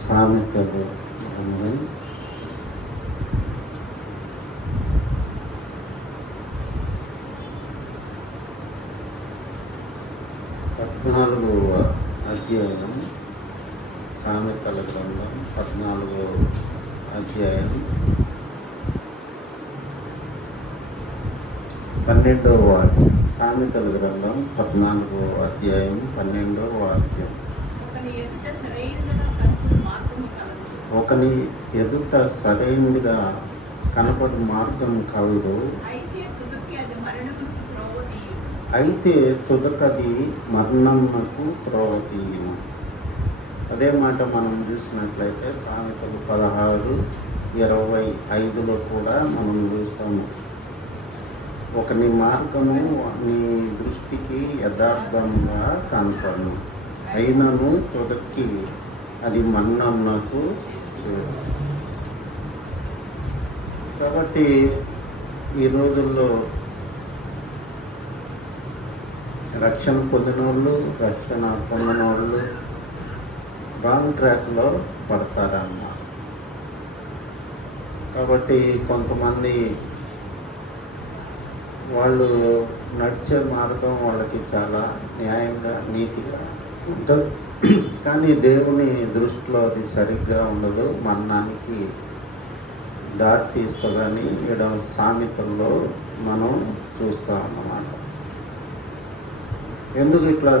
సామెతలు గ్రంథం 14వ అధ్యాయం. సామెతల గ్రంథం 14వ అధ్యాయం 12వ వాక్యం. సామెతల గ్రంథం 14వ అధ్యాయం 12వ వాక్యం. ఒకని ఎదుట సరైనదిగా కనపడు మార్గం కలదు, అయితే తుదకది మరణమునకు త్రోవ తీయును. అదే మాట మనం చూసినట్లయితే సామెతలు 16:25లో కూడా మనం చూస్తాము. ఒకని మార్గము నీ దృష్టికి యథార్థంగా కనపడును, అయినను తుదకి అది మరణమునకు. కాబట్టి ఈ రోజుల్లో రక్షణ పొందినోళ్ళు, రక్షణ పొందినోళ్ళు రాంగ్ ట్రాక్లో పడతారన్న. కాబట్టి కొంతమంది వాళ్ళు నడిచే మార్గం వాళ్ళకి చాలా న్యాయంగా, నీతిగా ఉంటుంది, కానీ దేవుని దృష్టిలో అది సరిగ్గా ఉండదు, మరణానికి దారి తీస్తుందని ఈడ సామెతల్లో మనం చూస్తాం అన్నమాట. ఎందుకు ఇట్లా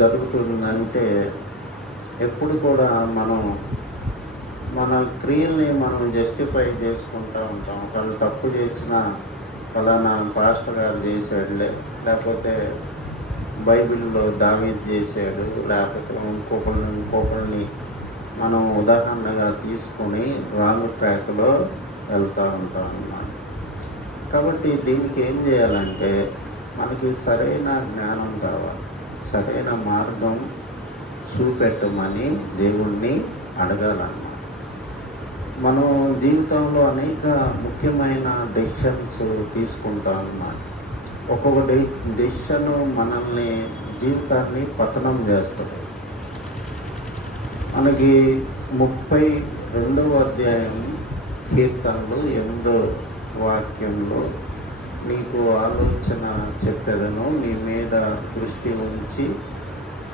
జరుగుతుందంటే, ఎప్పుడు కూడా మనం మన క్రియల్ని మనం జస్టిఫై చేసుకుంటూ ఉంటాం. వాళ్ళు తప్పు చేసినా ఫలానా పాస్టర్ గారు చేశాడులే, లేకపోతే బైబిల్లో దావీదు చేశాడు, లేకపోతే ఇంకొకరిని మనం ఉదాహరణగా తీసుకొని రాంగ్ ట్రాక్లో వెళ్తూ ఉంటాం అన్నమాట. కాబట్టి దీనికి ఏం చేయాలంటే, మనకి సరైన జ్ఞానం కావాలి, సరైన మార్గం చూపెట్టమని దేవుణ్ణి అడగాలన్నమాట. మనం జీవితంలో అనేక ముఖ్యమైన డెసిషన్స్ తీసుకుంటాం అన్నమాట. ఒక్కొక్క డెసిషన్ మనల్ని, జీవితాన్ని పతనం చేస్తుంది. మనకి 32వ అధ్యాయం కీర్తనలు 8వ వాక్యంలో, నీకు ఆలోచన చెప్పేదను, నీ మీద దృష్టి ఉంచి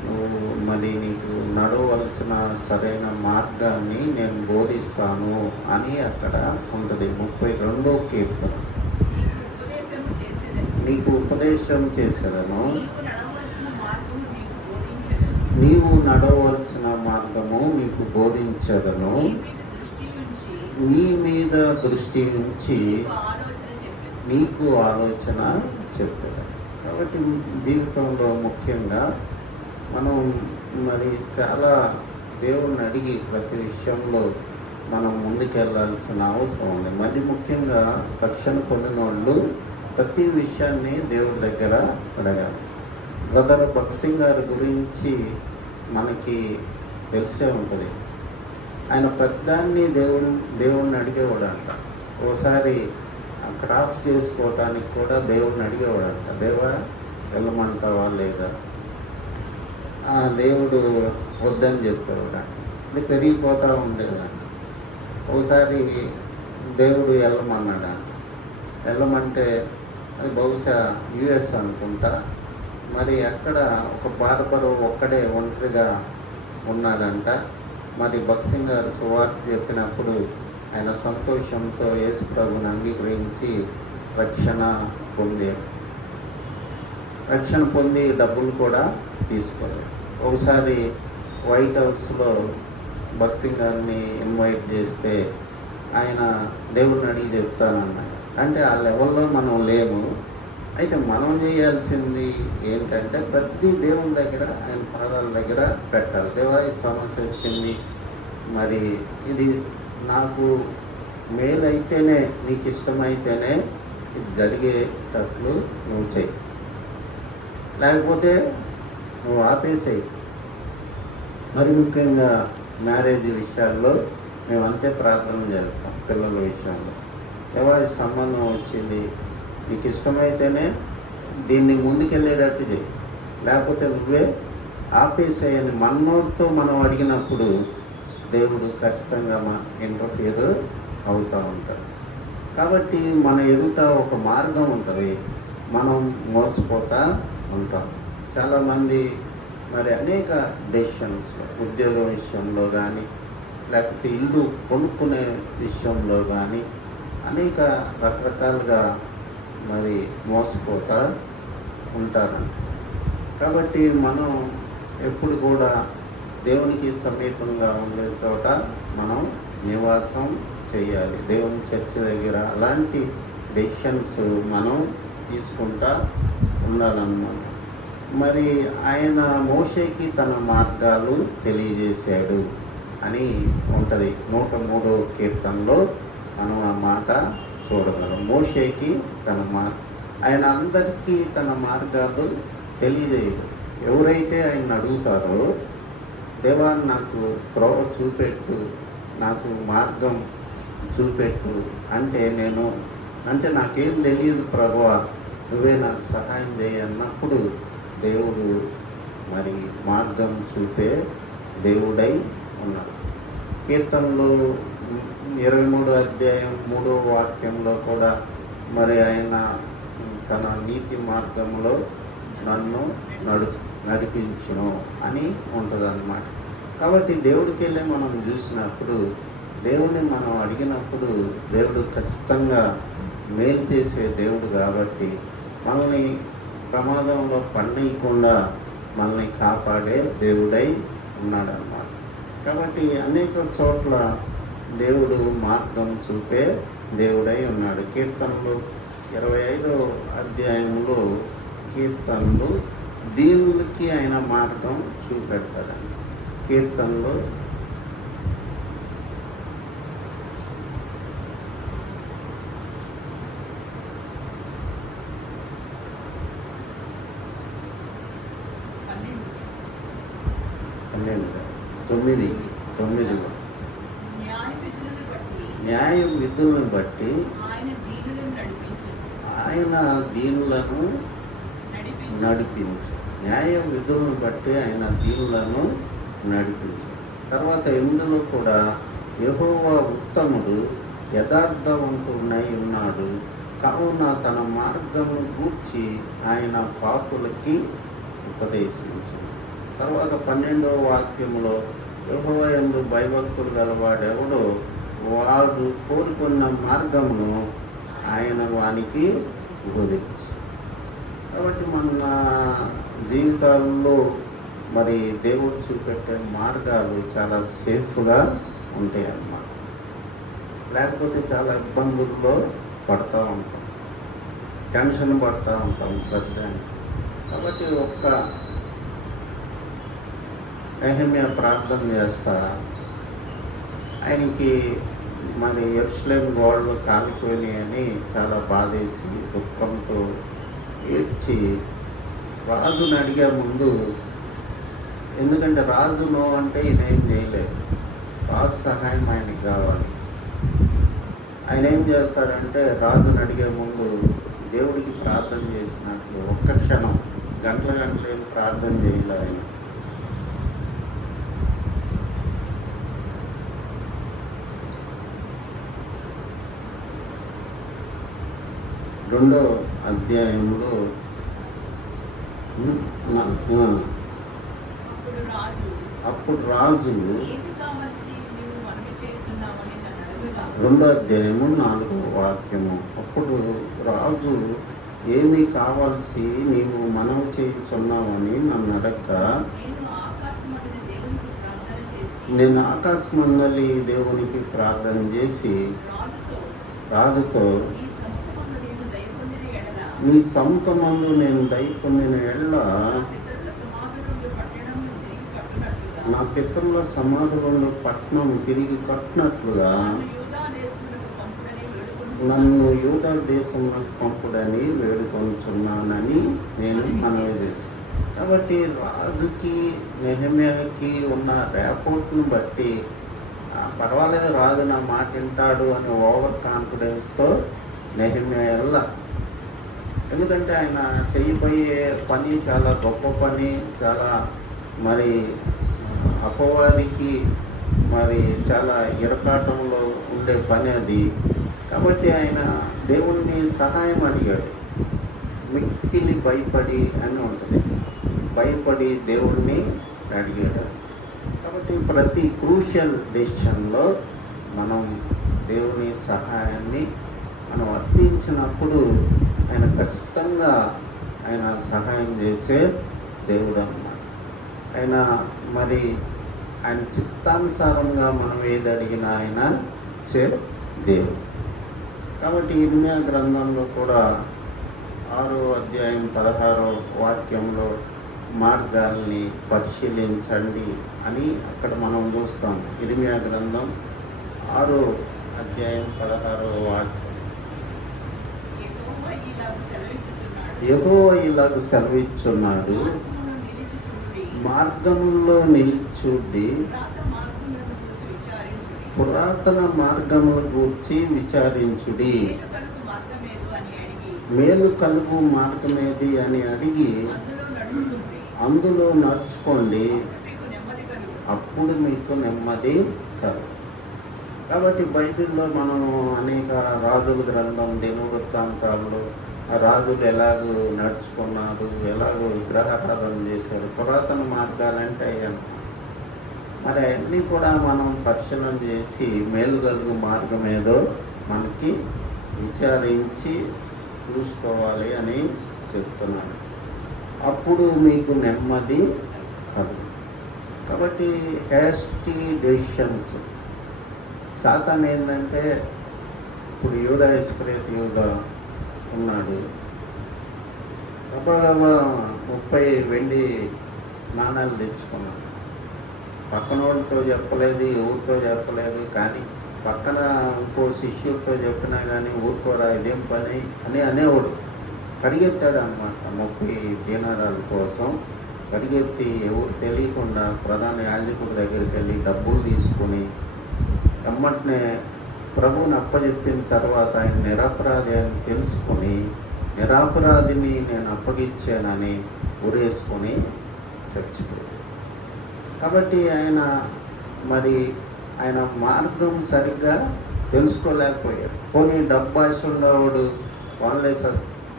నువ్వు నీకు నడవలసిన సరైన మార్గాన్ని నేను బోధిస్తాను అని అక్కడ ఉంటుంది. 32వ కీర్తన. నీకు ఉపదేశం చేసేదను, నీవు నడవలసిన మార్గము నీకు బోధించదను, నీ మీద దృష్టి ఉంచి నీకు ఆలోచన చెప్పేది. కాబట్టి జీవితంలో ముఖ్యంగా మనం చాలా దేవుణ్ణి అడిగి ప్రతి విషయంలో మనం ముందుకెళ్ళాల్సిన అవసరం ఉంది. మరి ముఖ్యంగా రక్షణ పొందిన వాళ్ళు ప్రతి విషయాన్ని దేవుడి దగ్గర అడగాలి. బ్రదర్ భక్సింగ్ గారి గురించి మనకి తెలిసే ఉంటుంది. ఆయన పెద్దాన్ని దేవుణ్ణి అడిగేవాడంట. ఓసారి క్రాఫ్ట్ చేసుకోవటానికి కూడా దేవుణ్ణి అడిగేవాడంట, దేవా వెళ్ళమంటావా లేదా. దేవుడు వద్దని చెప్పేవాడంట. అది పెరిగిపోతూ ఉండేదంట. ఒకసారి దేవుడు వెళ్ళమన్నాడంట. వెళ్ళమంటే అది బహుశా యుఎస్ అనుకుంటా. మరి అక్కడ ఒక బార్బరు ఒక్కడే ఒంటరిగా ఉన్నాడంట. మరి భక్సింగ్ గారు సువార్త చెప్పినప్పుడు ఆయన సంతోషంతో యేసు ప్రభువుని అంగీకరించి రక్షణ పొంది డబ్బులు కూడా తీసుకోలేదు. ఒకసారి వైట్ హౌస్లో భక్సింగ్ గారిని ఇన్వైట్ చేస్తే ఆయన దేవుడిని అడిగి చెప్తానన్నాడు. అంటే ఆ లెవెల్లో మనం లేము. అయితే మనం చేయాల్సింది ఏంటంటే, ప్రతి దేవుని దగ్గర, ఆయన పాదాల దగ్గర పెట్టాలి. దేవా, ఈ సమస్య వచ్చింది, మరి ఇది నాకు మేలైతేనే, నీకు ఇష్టమైతేనే ఇది జరిగేటట్లు నువ్వు చేయి, లేకపోతే నువ్వు ఆపేసేయి. మరి ముఖ్యంగా మ్యారేజ్ విషయాల్లో మేము అంతే ప్రార్థన చేస్తాం. పిల్లల విషయంలో, దేవా, ఈ సంబంధం వచ్చింది, నీకు ఇష్టమైతేనే దీన్ని ముందుకెళ్ళేటట్టు చేయి, లేకపోతే నువ్వే ఆపేసేయని మన నోటితో మనం అడిగినప్పుడు దేవుడు ఖచ్చితంగా ఇంటర్ఫియర్ అవుతూ ఉంటాడు. కాబట్టి మన ఎదుట ఒక మార్గం ఉంటుంది, మనం మోసపోతూ ఉంటాం. చాలామంది మరి అనేక డెసిషన్స్లో, ఉద్యోగం విషయంలో కానీ, లేకపోతే ఇల్లు కొనుక్కునే విషయంలో కానీ అనేక రకరకాలుగా మరి మోసపోతూ ఉంటారంట. కాబట్టి మనం ఎప్పుడు కూడా దేవునికి సమీపంగా ఉండే చోట మనం నివాసం చేయాలి. దేవుని చర్చ్ దగ్గర అలాంటి డెసిషన్స్ మనం తీసుకుంటా ఉండాలన్నమాట. మరి ఆయన మోషేకి తన మార్గాలు తెలియజేశాడు అని ఉంటుంది 103వ కీర్తనలో మనం ఆ మాట చూడగలం. మోషేకి ఆయన అందరికీ తన మార్గాలు తెలియజేయడు. ఎవరైతే ఆయన అడుగుతారో, దేవా నాకు త్రోవ చూపెట్టు, నాకు మార్గం చూపెట్టు అంటే నాకేం తెలియదు ప్రభువా, నువ్వే నాకు సహాయం చేయన్నప్పుడు దేవుడు మరి మార్గం చూపే దేవుడై ఉన్నాడు. కీర్తనలు 23వ అధ్యాయం 3వ వాక్యంలో కూడా మరి ఆయన తన నీతి మార్గంలో నన్ను నడిపించును అని ఉంటుంది అన్నమాట. కాబట్టి దేవుడికి వెళ్ళి మనం చూసినప్పుడు, దేవుడిని మనం అడిగినప్పుడు దేవుడు ఖచ్చితంగా మేలు చేసే దేవుడు కాబట్టి మనల్ని ప్రమాదంలో పడనీయకుండా మనల్ని కాపాడే దేవుడై ఉన్నాడన్నమాట. కాబట్టి అనేక చోట్ల దేవుడు మార్గం చూపే దేవుడై ఉన్నాడు. కీర్తనలు 25వ అధ్యాయంలో కీర్తనలు దీనులకి ఆయన మార్గం చూపెడతాడండి. కీర్తనలో తొమ్మిది న్యాయ విధులను బట్టి ఆయన దీనులను నడిపించు. న్యాయ విధులను బట్టి ఆయన దీనులను నడిపించు. తర్వాత ఇందులో కూడా యెహోవా ఉత్తముడు, యథార్థవంతుడై ఉన్నాడు, కావున తన మార్గమును గూర్చి ఆయన పాపులకి ఉపదేశించు. తర్వాత 12వ వాక్యములో యెహోవా యందు భయభక్తులు గలవాడెవడో వాడు కోరుకున్న మార్గమును ఆయన వానికి బోధించు. కాబట్టి మన జీవితాల్లో మరి దేవుడు చూపెట్టే మార్గాలు చాలా సేఫ్గా ఉంటాయి అన్నమాట. లేకపోతే చాలా ఇబ్బందుల్లో పడుతూ ఉంటాం, టెన్షన్ పడుతూ ఉంటాం ప్రతిదానికి. కాబట్టి ఒక్క నెహెమ్యా ప్రార్థన చేస్తా, ఆయనకి మరి యెరూషలేము గోడలు కాలిపోయినాయని చాలా బాధేసి దుఃఖంతో ఏడ్చి రాజుని అడిగే ముందు, ఎందుకంటే రాజు నో అంటే ఈయన ఏం చేయలేదు, రాజు సహాయం ఆయనకి కావాలి. ఆయన ఏం చేస్తాడంటే రాజుని అడిగే ముందు దేవుడికి ప్రార్థన చేసినట్లు ఒక్క క్షణం గంటల ఏం ప్రార్థన చేయలే ఆయన. రెండో అధ్యాయంలో అప్పుడు రాజు 2వ అధ్యాయము 4వ వాక్యము, అప్పుడు రాజు ఏమి కావాల్సి నీవు మనవి చేయుచున్నావని నన్ను అడగ, నేను ఆకాశమందలి దేవునికి ప్రార్థన చేసి రాజుతో, నీ సముఖమందు నేను దయ పొందిన ఎడల నా పితరుల సమాధులను పట్టణం తిరిగి కట్టినట్లుగా నన్ను యూదా దేశంలో పంపుడని వేడుకొంచున్నానని నేను మనవి చేశాను. కాబట్టి రాజుకి నెహెమ్యాకి ఉన్న ర్యాపోర్ట్ను బట్టి పర్వాలేదు రాజు నా మాట వింటాడు అని ఓవర్ కాన్ఫిడెన్స్తో నెహెమ్యా వెళ్ళ. ఎందుకంటే ఆయన చేయబోయే పని చాలా గొప్ప పని, చాలా మరి అపవాదికి మరి చాలా ఇరకాటంలో ఉండే పని అది. కాబట్టి ఆయన దేవుణ్ణి సహాయం అడిగాడు. మిక్కిలి భయపడి అని ఉంటుంది, భయపడి దేవుణ్ణి అడిగాడు. కాబట్టి ప్రతి క్రూషియల్ డెసిషన్లో మనం దేవుని సహాయాన్ని మనం అర్థించినప్పుడు ఆయన ఖచ్చితంగా ఆయన సహాయం చేసే దేవుడు అన్నమాట. ఆయన మరి ఆయన చిత్తానుసారంగా మనం ఏది అడిగినా ఆయన చే దేవుడు. కాబట్టి ఇర్మియా గ్రంథంలో కూడా 6వ అధ్యాయం 16వ వాక్యంలో మార్గాల్ని పరిశీలించండి అని అక్కడ మనం చూస్తాం. ఇర్మియా గ్రంథం 6వ అధ్యాయం 16వ వాక్యం. యెహోవా ఇలాగ సెలవిచ్చున్నాడు, మార్గములో నిల్చుడి, పురాతన మార్గముల గూర్చి విచారించుడి, మేలు కలుగు మార్గమేది అని అడిగి అందులో నడుచుకోండి, అప్పుడు మీకు నెమ్మది కలుగు. కాబట్టి బైబిల్లో మనం అనేక రాజుల గ్రంథం, దినవృత్తాంతాల్లో ఆ రాజులు ఎలాగో నడుచుకున్నారు, ఎలాగో విగ్రహారాధన చేశారు, పురాతన మార్గాలంటే అయ్యాను. మరి అవన్నీ కూడా మనం పరిశీలన చేసి మేలు కలుగు మార్గం ఏదో మనకి విచారించి చూసుకోవాలి అని చెప్తున్నాను. అప్పుడు మీకు నెమ్మది కలుగు. కాబట్టి హ్యాస్టీ డెసిషన్స్. సాతాను ఏంటంటే, ఇప్పుడు యూదా ఇస్కరియోతు యూదా ఉన్నాడు, గబగబా 30 వెండి నాణాలు తెచ్చుకున్నాడు. పక్కన వాళ్ళతో చెప్పలేదు, ఎవరితో చెప్పలేదు, కానీ పక్కన ఇంకో శిష్యుడితో చెప్పినా కానీ ఊరుకోరా ఇదేం పని అని అనేవాడు. కడిగెత్తాడు అన్నమాట. 30 దీనారాల కోసం కడిగెత్తి ఎవరు తెలియకుండా ప్రధాన యాజకుడి దగ్గరికి వెళ్ళి డబ్బులు తీసుకొని ఎమ్మటనే ప్రభువుని అప్పచెప్పిన తర్వాత ఆయన నిరపరాధి అని తెలుసుకొని, నిరపరాధిని నేను అప్పగించానని ఊరేసుకొని చచ్చిపోయాడు. కాబట్టి ఆయన మార్గం సరిగ్గా తెలుసుకోలేకపోయాడు. పోనీ డబ్బు ఆశ ఉండేవాడు, వాళ్ళే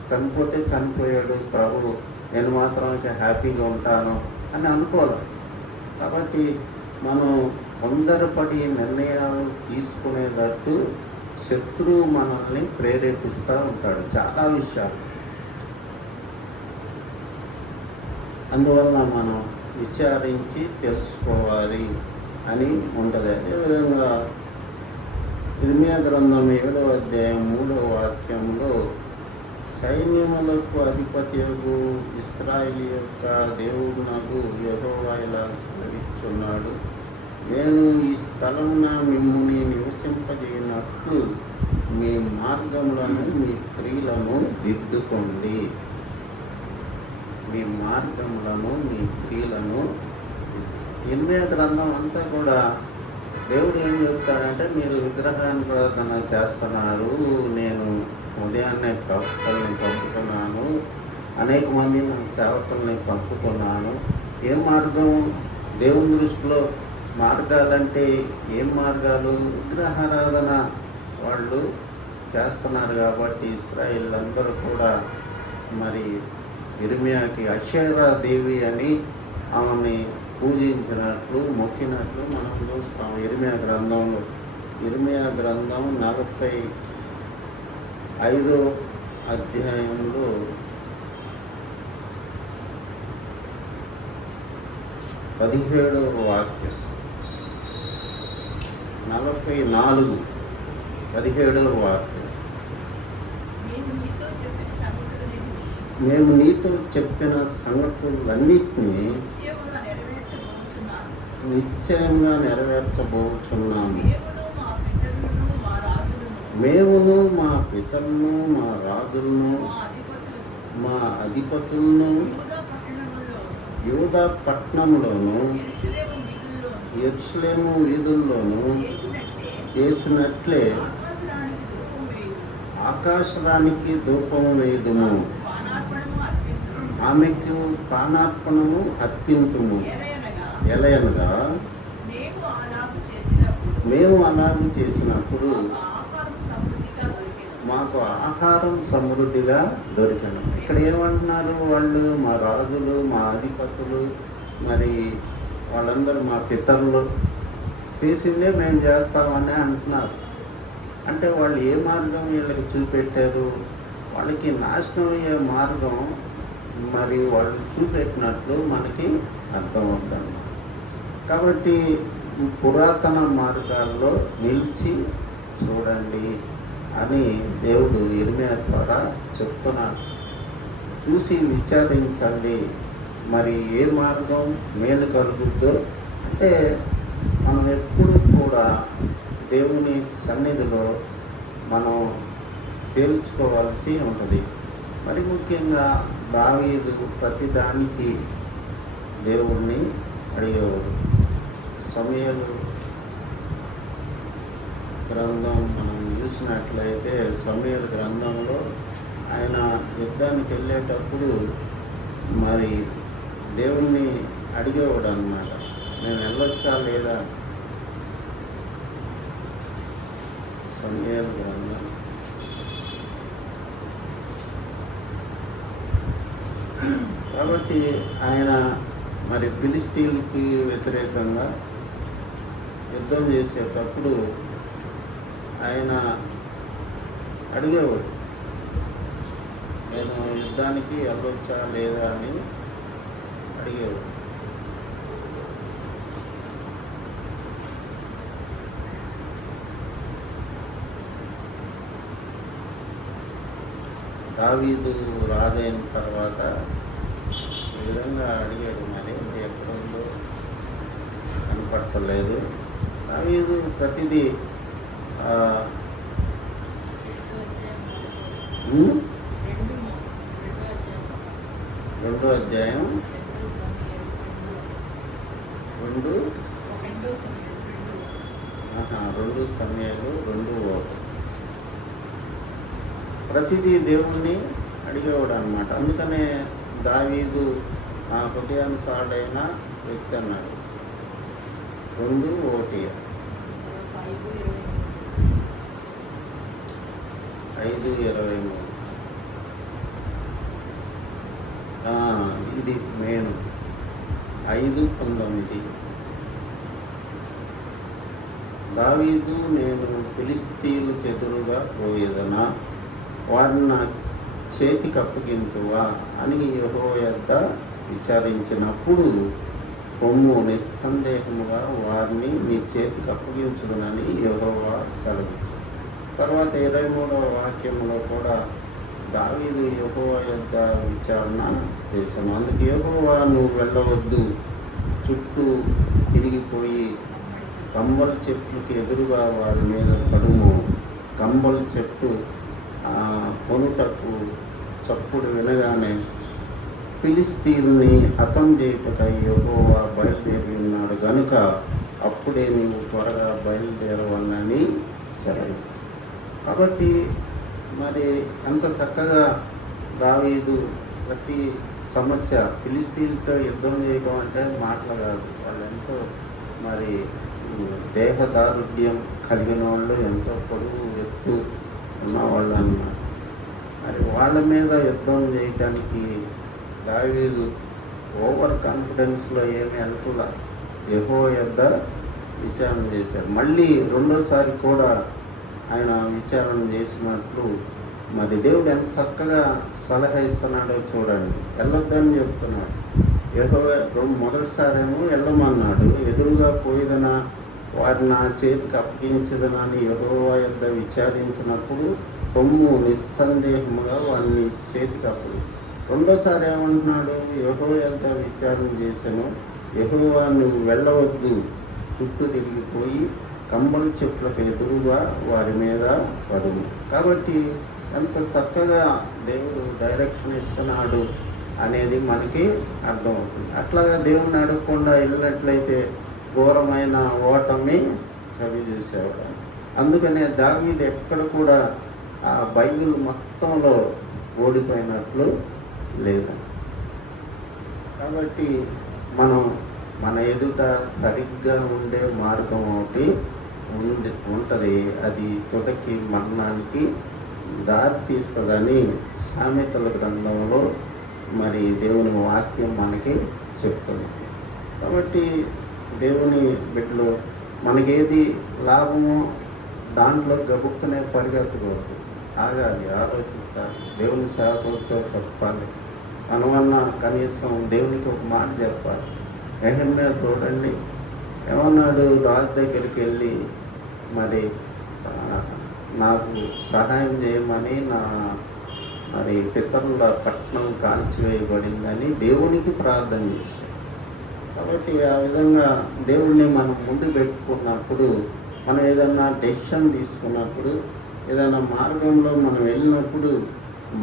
చనిపోతే చనిపోయాడు, ప్రభు నేను మాత్రం ఇంకా హ్యాపీగా ఉంటాను అని అనుకోవాలి. కాబట్టి మనం తొందరపడి నిర్ణయాలు తీసుకునేటట్టు శత్రువు మనల్ని ప్రేరేపిస్తూ ఉంటాడు చాలా విషయాలు. అందువల్ల మనం విచారించి తెలుసుకోవాలి అని ఉంటుంది. అదేవిధంగా ఇర్మియా గ్రంథం 7వ అధ్యాయం 3వ వాక్యంలో సైన్యములకు అధిపతియగు ఇశ్రాయేలు యొక్క దేవుడునగు యెహోవా ఇలా సెలవిచ్చున్నాడు, నేను ఈ స్థలమున మిమ్ముని నివసింపజేయనట్లు మీ మార్గములను మీ క్రియలను దిద్దుకోండి. మీ మార్గములను మీ క్రియలను. ఇర్మియా గ్రంథం అంతా కూడా దేవుడు ఏం చెప్తాడంటే, మీరు విగ్రహాన్ని ప్రార్థన చేస్తున్నారు, నేను ఉదయాన్నే ప్రవక్తల్ని పంపుతున్నాను, అనేక మంది నా సేవకుల్ని పంపుతున్నాను. ఏ మార్గం దేవుని దృష్టిలో మార్గాలంటే ఏం మార్గాలు? విగ్రహారాధన వాళ్ళు చేస్తున్నారు. కాబట్టి ఇశ్రాయేల్ అందరూ కూడా మరి ఇర్మియాకి అషేరా దేవి అని ఆమెని పూజించినట్లు మొక్కినట్లు మనం చూస్తాం ఇర్మియా గ్రంథంలో. ఇర్మియా గ్రంథం 45వ అధ్యాయంలో 17వ వాక్యం, 44:17వ వాక్యం. మేము నీతో చెప్పిన సంగతులన్నిటినీ నిశ్చయంగా నెరవేర్చబోచున్నాము. మేమును మా పితరులను మా రాజులను మా అధిపతులను యూదా పట్టణంలోను యెరూషలేము వీధుల్లోనూ చేసినట్లే ఆకాశరానికి ధూపము వేయుదుము, ఆమెకు ప్రాణార్పణము అర్పింతుము. ఎలయనగా అలాగూ చేసినప్పుడు మాకు ఆహారం సమృద్ధిగా దొరికింది. ఇక్కడ ఏమంటున్నారు వాళ్ళు, మా రాజులు, మా అధిపతులు, మరి వాళ్ళందరూ మా పితరులు చేసిందే మేము చేస్తామని అంటున్నారు. అంటే వాళ్ళు ఏ మార్గం వీళ్ళకి చూపెట్టారు? వాళ్ళకి నాశనం అయ్యే మార్గం మరి వాళ్ళు చూపెట్టినట్లు మనకి అర్థమవుతుంది. కాబట్టి పురాతన మార్గాల్లో నిలిచి చూడండి అని దేవుడు ఇర్మియా ద్వారా చెప్తున్నాడు. చూసి విచారించండి, మరి ఏ మార్గం మేలు కలుగుద్దో. అంటే మనం ఎప్పుడు కూడా దేవుని సన్నిధిలో మనం తేల్చుకోవాల్సి ఉంటుంది. మరి ముఖ్యంగా దావీదు ప్రతిదానికి దేవుణ్ణి అడిగేవాడు. సమూయేలు గ్రంథం మనం చూసినట్లయితే సమూయేలు గ్రంథంలో ఆయన యుద్ధానికి వెళ్ళేటప్పుడు మరి దేవుణ్ణి అడిగేవాడు అన్నమాట, నేను వెళ్ళొచ్చా లేదా. సమూయేలు గ్రంథం కాబట్టి ఆయన మరి ఫిలిష్తీయులకి వ్యతిరేకంగా యుద్ధం చేసేటప్పుడు ఆయన అడిగేవాడు, నేను యుద్ధానికి వెళ్ళొచ్చా లేదా అని అడిగేవాడు. దావీదు రాజైన తర్వాత ఈ విధంగా అడిగాడు. మరి ఎక్కడుందో కనపడతలేదు. దావీదు ప్రతిదీ 2వ అధ్యాయం 2 సమయాలు 2 ప్రతిదీ దేవుణ్ణి అడిగేవాడు అన్నమాట. అందుకనే దావీదు ఆ హృదయానుసారుడైన వ్యక్తి అన్నాడు. 2:1 5:23 ఇది మెయిన్. 5:19 దావీదు, నేను ఫిలిష్తీయులకు ఎదురుగా పోయేదనా, వారిని నా చేతికి అప్పగింతువా అని యెహోవా యొద్ద విచారించినప్పుడు పొమ్ము, నిస్సందేహముగా వారిని మీ చేతికి అప్పగించుదునని యెహోవా సెలవిచ్చాడు. తర్వాత 23వ వాక్యంలో కూడా దావీదు యెహోవా యొద్ద విచారణ చేశాను. అందుకు యెహోవా, నువ్వు వెళ్ళవద్దు, చుట్టూ తిరిగిపోయి కంబల చెట్లకి ఎదురుగా వారి మీద పడుము. కంబల చెట్టు కొనుటకు చప్పుడు వినగానే ఫిలిష్తీయుల్ని హతం చేయుటకై యెహోవా బయలుదేరి ఉన్నాడు గనుక అప్పుడే నీవు త్వరగా బయలుదేరవలని సెలవిచ్చాడు. కాబట్టి మరి అంత చక్కగా దావీదు ప్రతి సమస్య, ఫిలిష్తీయులతో యుద్ధం చేయడం అంటే మాటలు కాదు. వాళ్ళు ఎంతో మరి దేహదారుఢ్యం కలిగిన వాళ్ళు, ఎంతో పొడుగు ఎత్తు ఉన్నవాళ్ళు అన్నమాట. మరి వాళ్ళ మీద యుద్ధం చేయడానికి దావీదు ఓవర్ కాన్ఫిడెన్స్లో ఏమి వెళ్తున్నా యెహోవా యొద్ద విచారణ చేశాడు. మళ్ళీ 2వసారి కూడా ఆయన విచారణ చేసినట్లు మరి దేవుడు ఎంత చక్కగా సలహా ఇస్తున్నాడో చూడండి. వెళ్ళొద్దని చెప్తున్నాడు. యెహోవా మొదటిసారేమో వెళ్ళమన్నాడు, ఎదురుగా పోయేదనా వారిని నా చేతికి అప్పగించదనా అని యెహోవా యొద్ద విచారించినప్పుడు పొమ్ము, నిస్సందేహముగా వారిని చేతికి అప్పుడు. 2వసారి ఏమంటున్నాడు, యెహోవా యొద్ద విచారణ చేశాను, యెహోవా నువ్వు వెళ్ళవద్దు, చుట్టూ తిరిగిపోయి కంబల చెట్లకు ఎదురుగా వారి మీద పడుము. కాబట్టి ఎంత చక్కగా దేవుడు డైరెక్షన్ ఇస్తున్నాడు అనేది మనకి అర్థమవుతుంది. అట్లాగా దేవుణ్ణి అడగకుండా వెళ్ళినట్లయితే ఘోరమైన ఓటమి చవి చూసేవాడు. అందుకనే దావీదు ఎక్కడ కూడా ఆ బైబిల్ మొత్తంలో ఓడిపోయినట్లు లేదు. కాబట్టి మనం మన ఎదుట సరిగ్గా ఉండే మార్గం ఒకటి ఉంటుంది, అది తుదకి మరణానికి దారి తీస్తుందని సామెతల గ్రంథంలో మరి దేవుని వాక్యం మనకి చెప్తుంది. కాబట్టి దేవుని బిడ్డలు మనకేది లాభమో దాంట్లో గబుక్కునే పరిగెత్తకూడదు, ఆగాలి, ఆలోచించాలి, దేవుని సేవకులతో చెప్పాలి. మనమన్నా కనీసం దేవునికి ఒక మాట చెప్పాలి. నెహెమ్యా చూడండి ఏమన్నాడు, రాజు దగ్గరికి వెళ్ళి మరి నాకు సహాయం చేయమని, మరి పితరుల పట్టణం కాల్చివేయబడిందని దేవునికి ప్రార్థన చేశాడు. కాబట్టి ఆ విధంగా దేవుణ్ణి మనం ముందు పెట్టుకున్నప్పుడు, మనం ఏదన్నా డెసిషన్ తీసుకున్నప్పుడు, ఏదైనా మార్గంలో మనం వెళ్ళినప్పుడు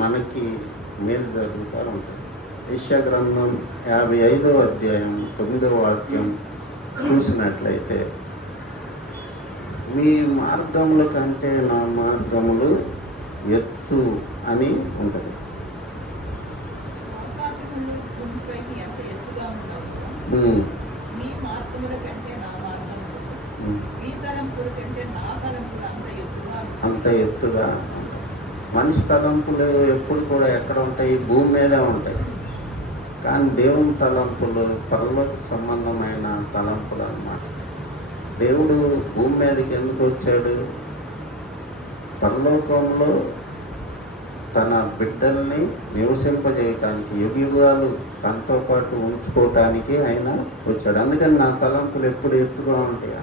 మనకి మేలు జరుగుతూ ఉంటుంది. యెషయా గ్రంథం 55వ అధ్యాయం 9వ వాక్యం చూసినట్లయితే, మీ మార్గముల కంటే నా మార్గములు ఎత్తు అని ఉంటుంది. అంత ఎత్తుగా మనిషి తలంపులు ఎప్పుడు కూడా ఎక్కడ ఉంటాయి? భూమి మీదే ఉంటాయి. కానీ దేవుని తలంపులు పరలోక సంబంధమైన తలంపులు అన్నమాట. దేవుడు భూమి మీదకి ఎందుకు వచ్చాడు? పరలోకంలో తన బిడ్డల్ని నివసింపజేయటానికి, యుగాలు తనతో పాటు ఉంచుకోవటానికి ఆయన వచ్చాడు. అందుకని నా తలంపులు ఎప్పుడు ఎత్తుగా ఉంటాయి,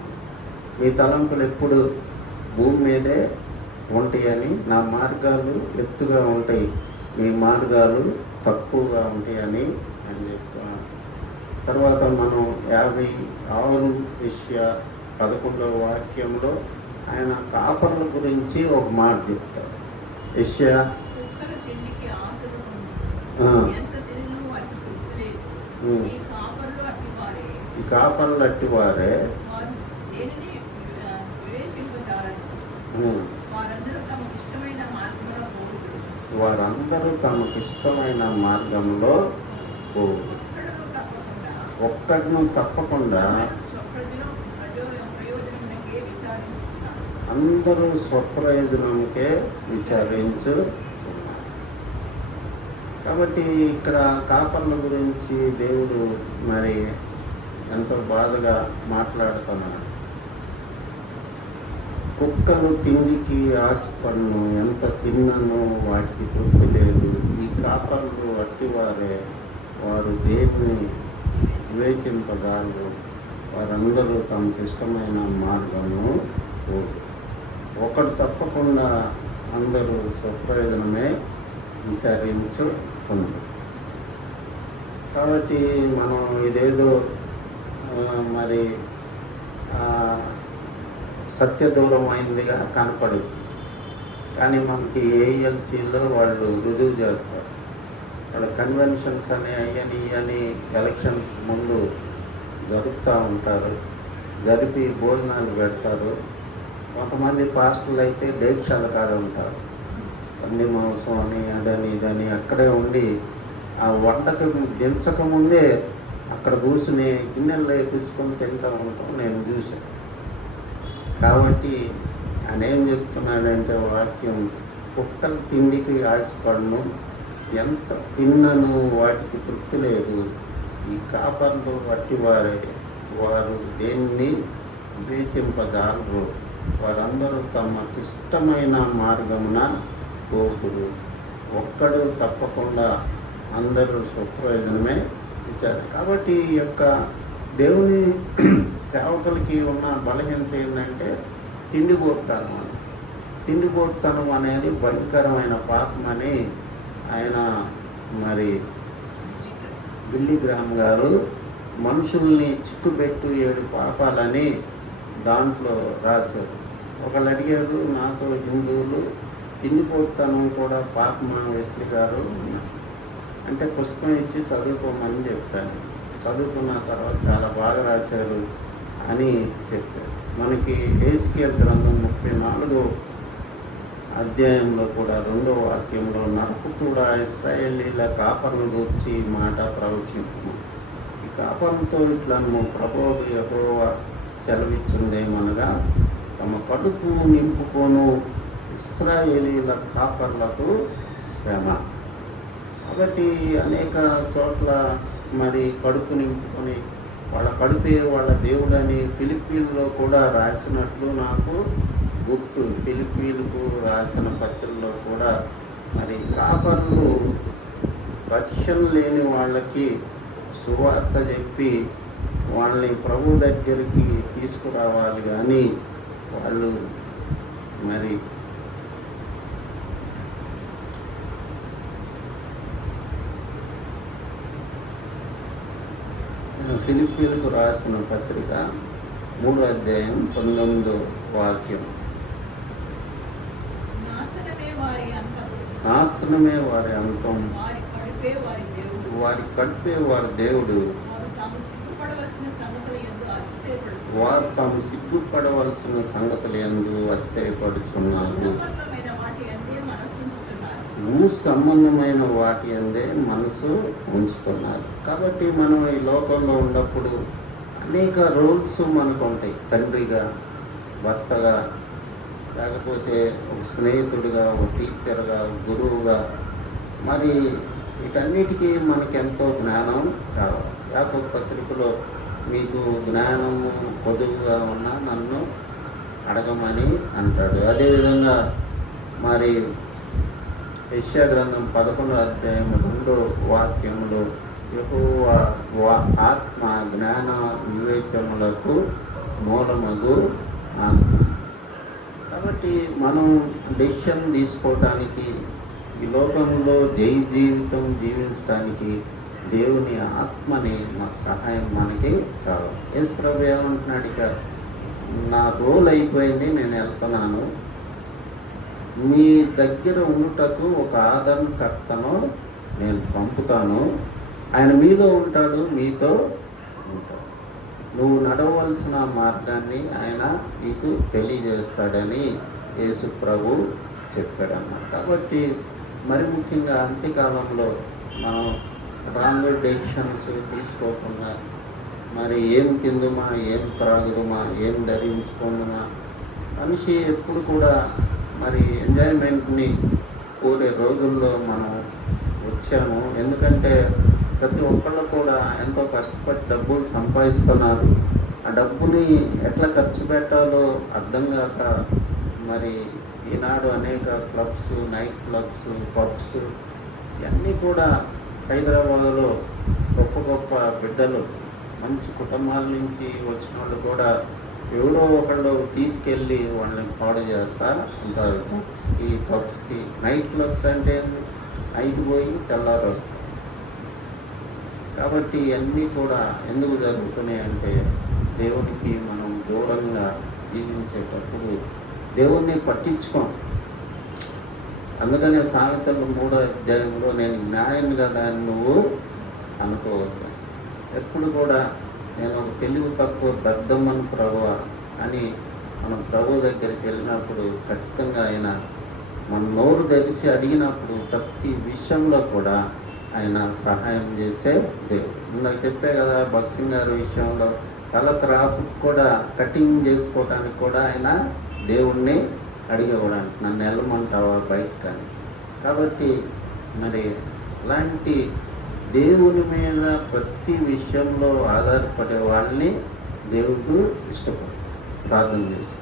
మీ తలంపులు ఎప్పుడు భూమి మీదే ఉంటాయని, నా మార్గాలు ఎత్తుగా ఉంటాయి, మీ మార్గాలు తక్కువగా ఉంటాయని ఆయన చెప్తున్నాను. తర్వాత మనం 56 యెషయా 11వ వాక్యంలో ఆయన కాపర్ల గురించి ఒక మాట చెప్తాడు. యెషయా ఈ కాపర్లు అట్టివారే వారందరూ తమకిష్టమైన మార్గంలో పోవు. ఒక్కడిను తప్పకుండా అందరూ స్వప్రయోజనంకే విచారించు. కాబట్టి ఇక్కడ కాపర్ల గురించి దేవుడు మరి ఎంతో బాధగా మాట్లాడుతున్నాడు. కుక్కలు తిండికి ఆశపడను, ఎంత తిన్నను వాటికి తృప్తి లేదు. ఈ కాపర్లు అట్టివారే, వారు దేవుని వివేచింపగలరు. వారందరూ తమకు ఇష్టమైన మార్గము ఒకడు తప్పకుండా అందరూ స్వప్రయోజనమే విచారించుకుంటారు. కాబట్టి మనం ఇదేదో మరి సత్యదూరం అయిందిగా కనపడదు. కానీ మనకి ఏఎల్సీలో వాళ్ళు రుజువు చేస్తారు. వాళ్ళ కన్వెన్షన్స్ అని ఎలక్షన్స్ ముందు జరుపుతూ ఉంటారు, జరిపి భోజనాలు పెడతారు. కొంతమంది పాస్టర్లు అయితే డేక్షాల కాడ ఉంటారు, పంది మాంసం అని అదని ఇదని అక్కడే ఉండి ఆ వంటకు దించకముందే అక్కడ కూర్చుని గిన్నెల్లో వేపించుకొని తింటూ ఉంటాం, నేను చూసాను. కాబట్టి ఆయన ఏం చెప్తున్నాడంటే వాక్యం, కుక్కల తిండికి ఆశపడను, ఎంత తిన్నను వాటికి తృప్తి లేదు. ఈ కాపర్లు వట్టివారే, వారు దేన్ని వివేచింపగలరు. వారందరూ తమకిష్టమైన మార్గమున పోదురు. ఒక్కడు తప్పకుండా అందరూ స్వప్రయోజనమే ఇచ్చారు. కాబట్టి ఈ యొక్క దేవుని సేవకులకి ఉన్న బలహీనత ఏంటంటే తిండిపోతాను. తిండిపోతాను అనేది భయంకరమైన పాపమని ఆయన మరి బిల్లీ గ్రామ్ గారు మనుషుల్ని చిక్కుపెట్టు 7 పాపాలని దాంట్లో రాశారు. ఒకళ్ళు అడిగారు, నాతో హిందువులు తిండిపోతాను కూడా పాపమా వెస్లీ గారు అంటే పుస్తకం ఇచ్చి చదువుకోమని చెప్పాను. చదువుకున్న తర్వాత చాలా బాగా రాశారు అని చెప్పారు. మనకి హెస్కేల్ గ్రంథం 34వ అధ్యాయంలో కూడా 2వ వాక్యంలో, నరపుతుడా ఇశ్రాయేలీల కాపర్ను గూర్చి మాట ప్రవచించుము. ఈ కాపర్లతో ఇట్లా ప్రభువు యెహోవా సెలవిచ్చిందేమనగా, తమ కడుపు నింపుకొను ఇశ్రాయేలీల కాపర్లకు శ్రమ. కాబట్టి అనేక చోట్ల మరి కడుపు నింపుకొని వాళ్ళ కడుపే వాళ్ళ దేవుడని ఫిలిప్పీన్లో కూడా రాసినట్లు నాకు గుర్తు. ఫిలిప్పీన్కు రాసిన పత్రికలో కూడా మరి కాపర్లు రక్షణ లేని వాళ్ళకి సువార్త చెప్పి వాళ్ళని ప్రభు దగ్గరికి తీసుకురావాలి, కానీ వాళ్ళు మరి ఫిలిప్పీలకు రాసిన పత్రిక 3వ అధ్యాయం 19వ వాక్యం. నాశనమే వారి అంతం, వారి కడుపే వారి దేవుడు, వారు తాము సిగ్గుపడవలసిన సంగతులు యందు అతిశయపడుచున్నారు. భూ సంబంధమైన వాటి అందే మనసు ఉంచుతున్నారు. కాబట్టి మనం ఈ లోకంలో ఉన్నప్పుడు అనేక రోల్స్ మనకు ఉంటాయి. తండ్రిగా, భర్తగా, లేకపోతే ఒక స్నేహితుడిగా, ఒక టీచర్గా, గురువుగా. మరి వీటన్నిటికీ మనకెంతో జ్ఞానం కావాలి. యాకోబు పత్రికలో మీకు జ్ఞానము పొదువుగా ఉన్నా నన్ను అడగమని అంటాడు. అదేవిధంగా మరి యెషయా గ్రంథం 11వ అధ్యాయం 2వ వాక్యంలో యెహోవా ఆత్మ జ్ఞాన వివేచనలకు మూలమగు ఆత్మ. కాబట్టి మనం డెసిషన్ తీసుకోవటానికి, ఈ లోకంలో జై జీవితం జీవించడానికి దేవుని ఆత్మని మా సహాయం మనకి కావాలి. యేసు ప్రభు ఏమంటున్నాడు, ఇక నా రోల్ అయిపోయింది, నేను వెళ్తున్నాను, మీ దగ్గర ఉండుటకు ఒక ఆదరణకర్తను నేను పంపుతాను, ఆయన మీలో ఉంటాడు, మీతో ఉంటాడు, నువ్వు నడవలసిన మార్గాన్ని ఆయన నీకు తెలియజేస్తాడని యేసు ప్రభు చెప్పాడన్నమాట. కాబట్టి మరి ముఖ్యంగా అంత్యకాలంలో మనం రాంగ్ డెసిషన్స్ తీసుకోకుండా మరి ఏం తిందుమా, ఏం త్రాగుదుమా, ఏం ధరించుకుందుమా, మనిషి ఎప్పుడు కూడా మరి ఎంజాయ్మెంట్ని కోరే రోజుల్లో మనం వచ్చాము. ఎందుకంటే ప్రతి ఒక్కళ్ళు కూడా ఎంతో కష్టపడి డబ్బులు సంపాదిస్తున్నారు. ఆ డబ్బుని ఎట్లా ఖర్చు పెట్టాలో అర్థం కాక మరి ఈనాడు అనేక క్లబ్స్, నైట్ క్లబ్స్, పబ్స్ ఇవన్నీ కూడా హైదరాబాదులో గొప్ప గొప్ప బిడ్డలు, మంచి కుటుంబాల నుంచి వచ్చిన వాళ్ళు కూడా ఎవరో ఒకళ్ళు తీసుకెళ్ళి వాళ్ళని పాడు చేస్తూ ఉంటారు. పబ్స్కి నైట్ క్లబ్స్ అంటే నైట్ పోయి తెల్లారు వస్తాయి. కాబట్టి ఇవన్నీ కూడా ఎందుకు జరుగుతున్నాయి అంటే దేవునికి మనం దూరంగా జీవించేటప్పుడు దేవుణ్ణి పట్టించుకోం. అందుకనే సామెతలు 3వ అధ్యాయంలో నేను జ్ఞానిని కదా అని నువ్వు అనుకోవద్దు. ఎప్పుడు కూడా నేను ఒక తెలివి తక్కువ దద్దమ్మను ప్రభువా అని మనం ప్రభు దగ్గరికి వెళ్ళినప్పుడు ఖచ్చితంగా ఆయన మన నోరు తెరిచి అడిగినప్పుడు ప్రతి విషయంలో కూడా ఆయన సహాయం చేసే దేవుడు. ఇందాక చెప్పే కదా భక్సింగ్ గారి విషయంలో తల క్రాఫ్ట్ కూడా కటింగ్ చేసుకోవడానికి కూడా ఆయన దేవుణ్ణి అడిగేవాడంట, నన్ను వెళ్ళమంటావా బయటకని. కాబట్టి మరి అలాంటి దేవుని మీద ప్రతి విషయంలో ఆధారపడే వాళ్ళని దేవుడు ఇష్టపడు. ప్రార్థన చేసి